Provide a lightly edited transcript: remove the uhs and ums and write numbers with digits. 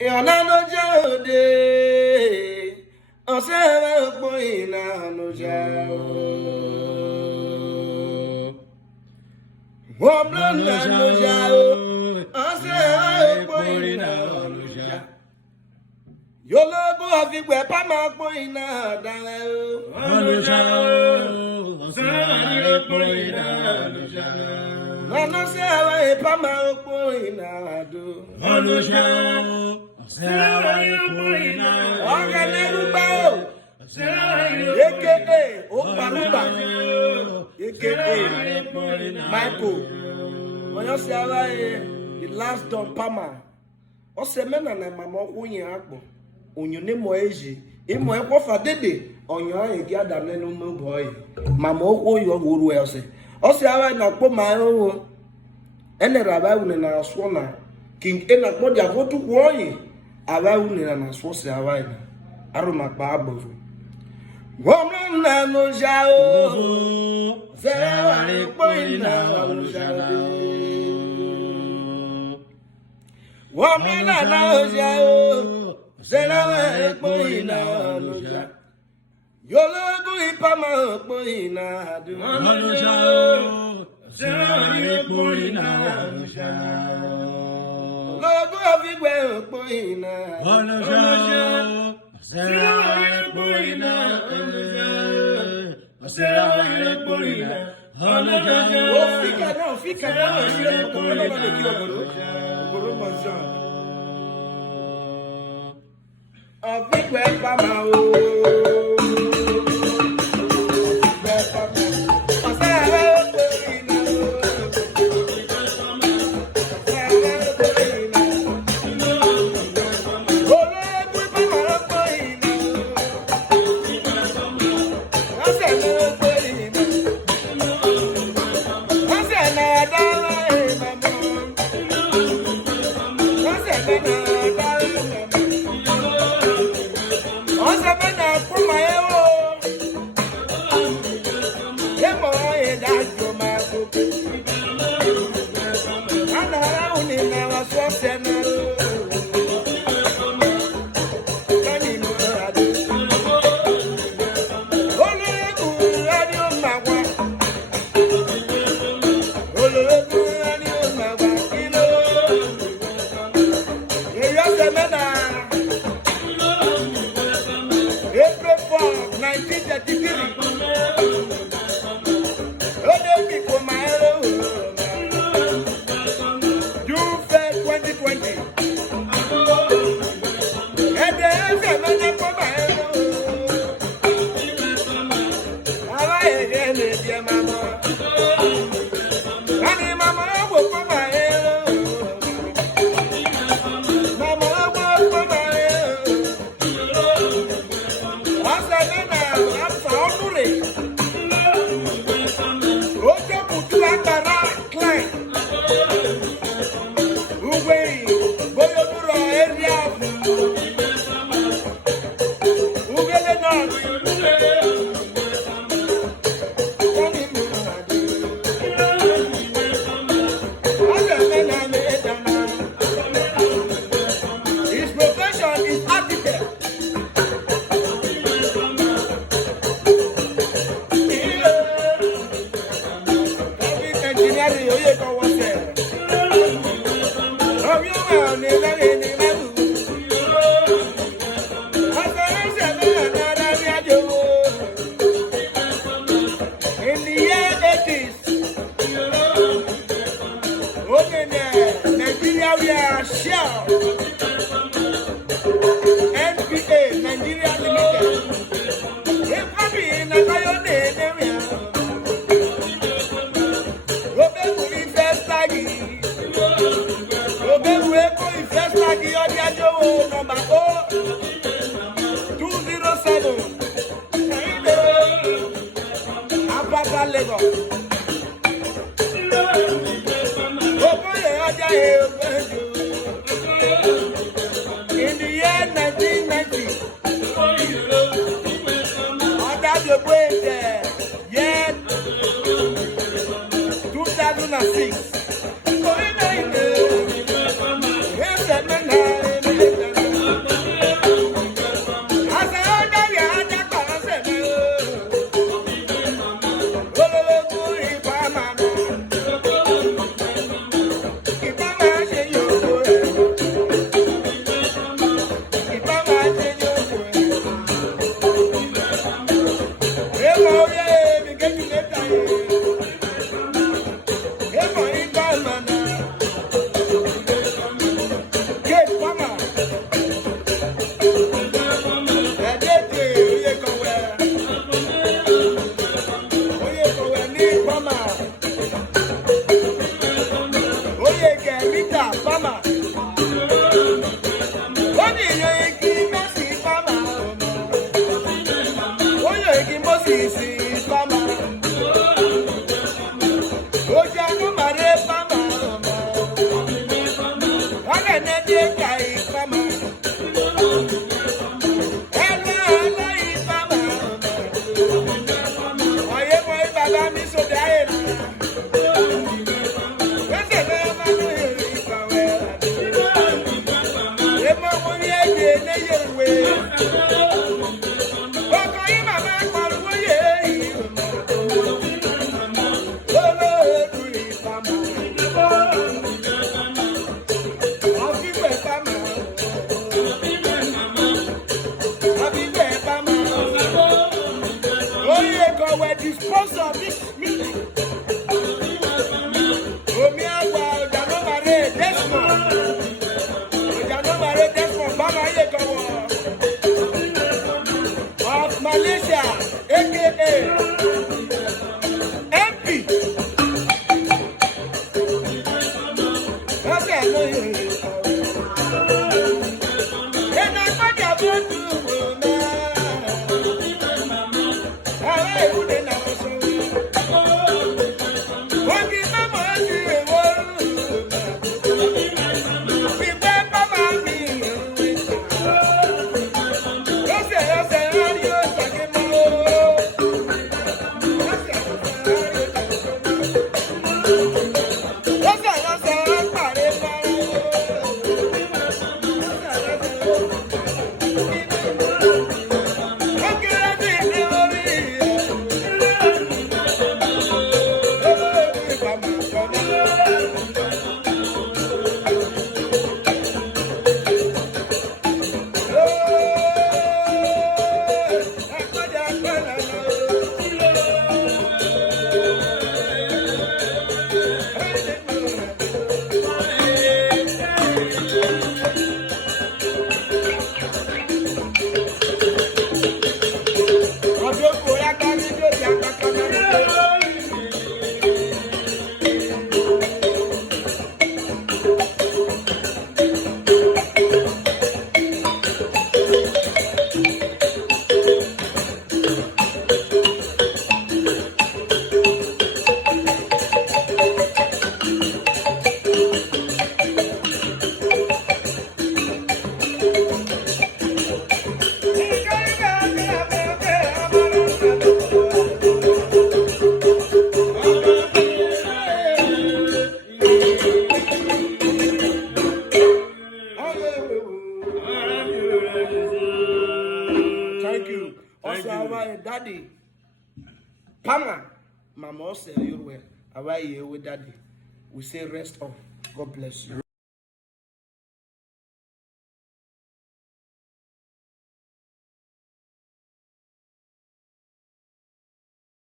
Yonano Jode, Osama Boina no Jao. Woblana no Jao, Osama Boina no Jao. Yologo Avigwe Pama Boina Dalao. No Jao, Osama Boina no Jao. Mano Sawa Pama Boina do. No Jao. Organerubao, aka Oparuba, aka Michael. When you say the last Don Pama, o se mena na mama onye akpo, onyone mo eji, imo ekwofa dede, onyo an gi adam ne no mo boy. Mama okwo yo woru e se. O se awa na kpo ma o. Ene raba wu na so na king ena kpo dia votu kwo yin. Awa unena na swose awa ina aruma pa abovu womna no jao zera poina no jao womna no jao zera poina no jao yologu ipama poina do no jao zera poina no jao Logo Avigwe Poina, Onoja, Sera Poina, Onoja, Sera Poina, Onoja. Fica não, Avigwe Pamao. In the year 1990, the break there. Yeah. 2006. daddy Pama mama ose yorwe awaye with daddy we say rest on. God bless you.